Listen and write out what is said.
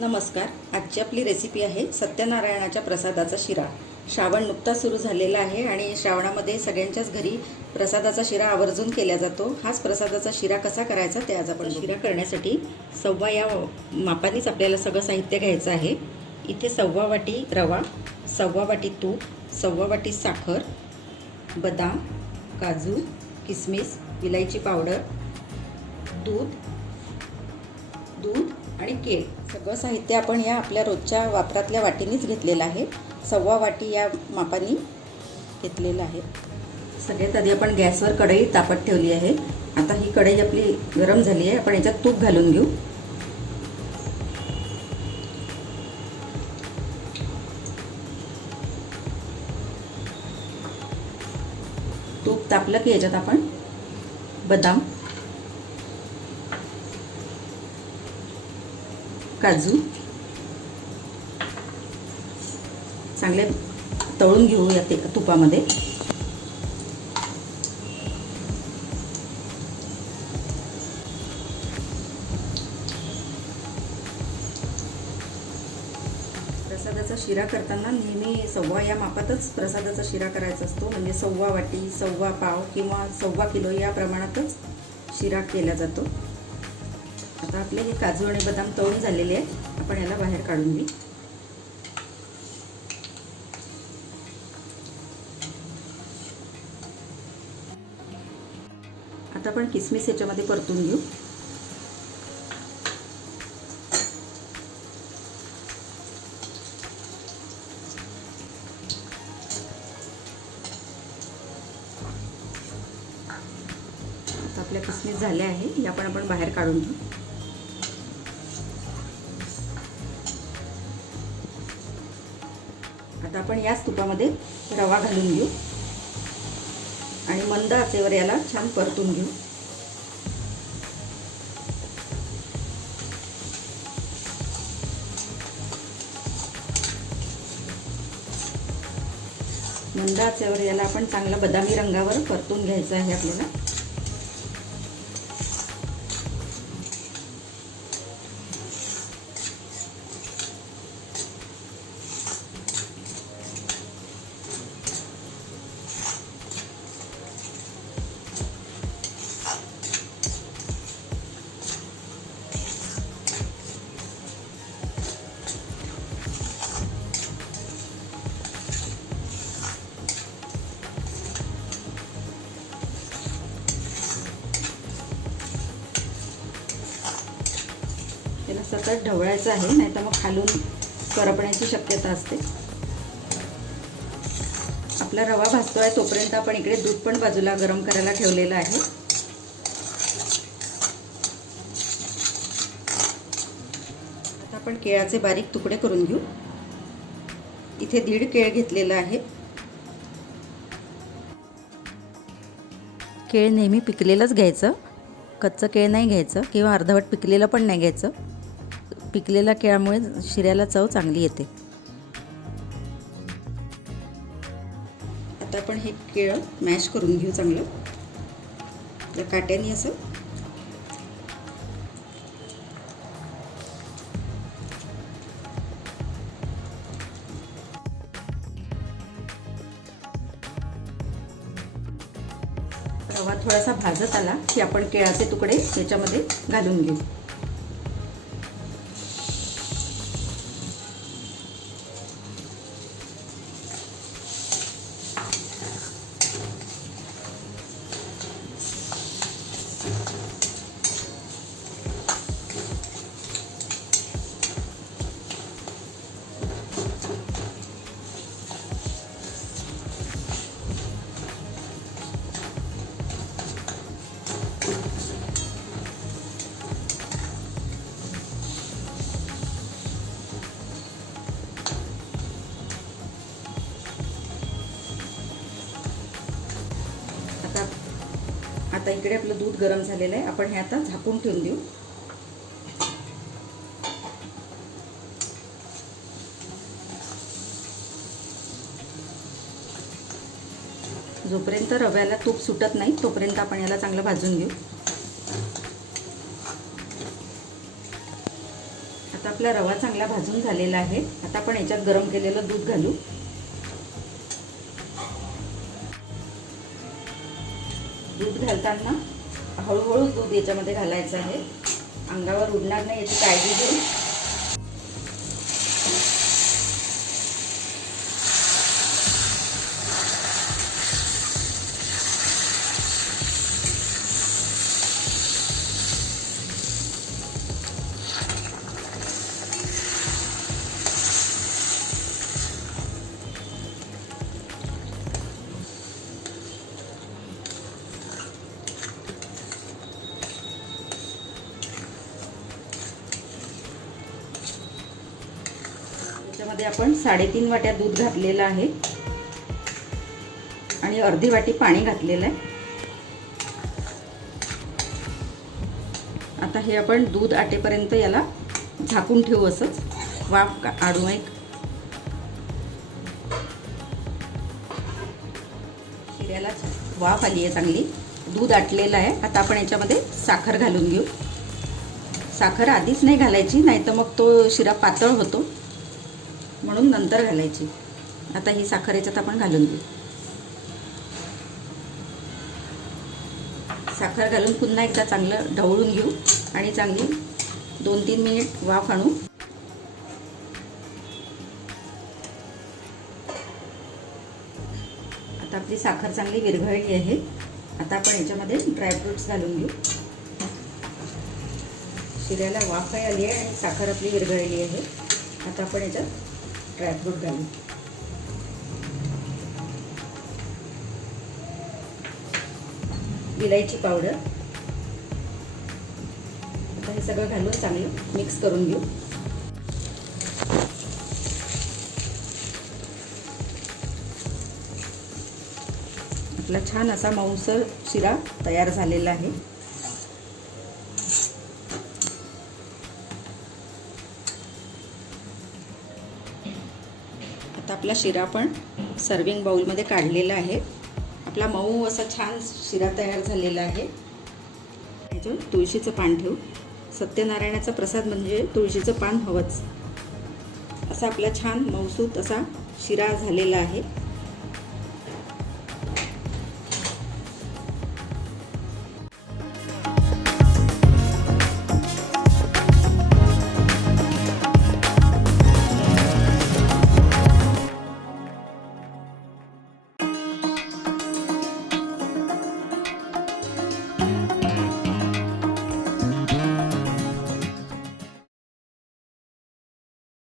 नमस्कार. आजची आपली रेसिपी आहे सत्यनारायणाच्या प्रसादाचा शिरा. श्रावण नुकताच सुरू झालेला आहे आणि श्रावणामध्ये सगळ्यांच्याच घरी प्रसादाचा शिरा आवर्जून केला जातो. हाच प्रसादाचा शिरा कसा करायचा ते आज आपण शिरा करण्यासाठी सव्वा या मापानेच आपल्याला सगळं साहित्य घ्यायचं आहे. इथे सव्वा वाटी रवा सव्वा वाटी तूप सव्वा वाटी साखर बदाम काजू किसमिस विलायची पावडर दूध दूध आणि केळ. सगळं साहित्य आपण या आपल्या रोजच्या वापरातल्या वाटीनीच घेतलेलं आहे. सव्वा वाटी या मापाने घेतलेलं आहे. सगळ्यात आधी आपण गॅसवर कढई तापत ठेवली आहे. आता ही कढई आपली गरम झाली आहे. आपण याच्यात तूप घालून घेऊ. तूप तापलं की याच्यात आपण बदाम काजू. चांगले तळून घेऊया ते तुपामध्ये. प्रसादाचा शिरा करताना नेहमी सव्वा या मापातच प्रसादाचा शिरा करायचा असतो. म्हणजे सव्वा वाटी सव्वा पाव किंवा सव्वा किलो या प्रमाणातच शिरा केला जातो. आता आपले हे काजू आणि बदाम तळून झालेले आहेत. आपण याला बाहेर काढून घेऊ. आता आपण किसमिस याच्यामध्ये परतून घेऊ. आपल्या किसमिस झाल्या आहे या पण आपण बाहेर काढून घेऊ. आता आपण याच तुपामध्ये रवा घालून घेऊ. आणि मंद आचेवर याला छान परतून घेऊ. मंद आचेवर याला आपण चांगला बदामी रंगावर परतून घ्यायचं आहे आपल्याला. सतत ढवळायचं आहे नाही तर मग खालून करपण्याची शक्यता असते. आपला रवा भाजतो आहे तोपर्यंत आपण इकडे दूध पण बाजूला गरम करायला ठेवलेलं आहे. आता आपण केळाचे बारीक तुकडे करून घेऊ. इथे दीड केळ घेतलेलं आहे. केळ नेहमी पिकलेलंच घ्यायचं. कच्चं केळ नाही घ्यायचं किंवा अर्धवट पिकलेलं पण नाही घ्यायचं. पिकलेल्या केळामुळे शिऱ्याला चव चांगली येते. आता आपण हे केळं मॅश करून घेऊ चांगलं. तर काट्याने असं. रवा थोडासा भाजत आला की आपण केळाचे तुकडे याच्यामध्ये घालून घेऊ. आता इकडे आपलं दूध गरम झालेलं आहे. आपण हे आता झाकून ठेवून देऊ. जोपर्यंत रव्याला तूप सुटत नाही तोपर्यंत आपण याला चांगलं भाजून घेऊ. आता आपला रवा चांगला भाजून झालेला आहे. आता आपण याच्यात गरम केलेलं दूध घालू. दूध घालताना हळूहळू दूध याच्यामध्ये घालायचं आहे. अंगावर उडणार नाही याची काळजी घेऊन. त्याच्यामध्ये आपण साडेतीन वाट्या दूध घातलेलं आहे. आणि अर्धी वाटी पाणी घातलेलं आहे. आता हे आपण दूध आटेपर्यंत याला झाकून ठेवू असंच. वाफ आडू एक. शिऱ्याला वाफ आली आहे चांगली. दूध आटलेलं आहे. आता आपण याच्यामध्ये साखर घालून घेऊ. साखर आधीच नाही घालायची नाही तर मग तो शिरा पातळ होतो. म्हणून नंतर घालायची. आता ही साखर याच्यात आपण घालून घेऊ. साखर घालून पुन्हा एकदा चांगलं ढवळून घेऊ आणि चांगली दोन तीन मिनिट वाफ आणू. आता आपली साखर चांगली विरघळली आहे. आता आपण याच्यामध्ये ड्रायफ्रुट्स घालून घेऊ. शिऱ्याला वाफही आली आहे आणि साखर आपली विरघळली आहे. आता आपण याच्यात ड्रायफ्रूट घालून इलायची पावडर आता हे सगळं घालून चांगलं मिक्स करून घेऊ. आपला छान असा मांसर शिरा तयार झालेला आहे. आता आपला शिरा पण सर्विंग बाउलमध्ये काढलेला आहे. आपला मऊ असा छान शिरा तयार झालेला आहे. याच्यावर तुळशीचं पान ठेवू. सत्यनारायणाचा प्रसाद म्हणजे तुळशीचं पान हवंच. असा आपला छान मऊसूत असा शिरा झालेला आहे.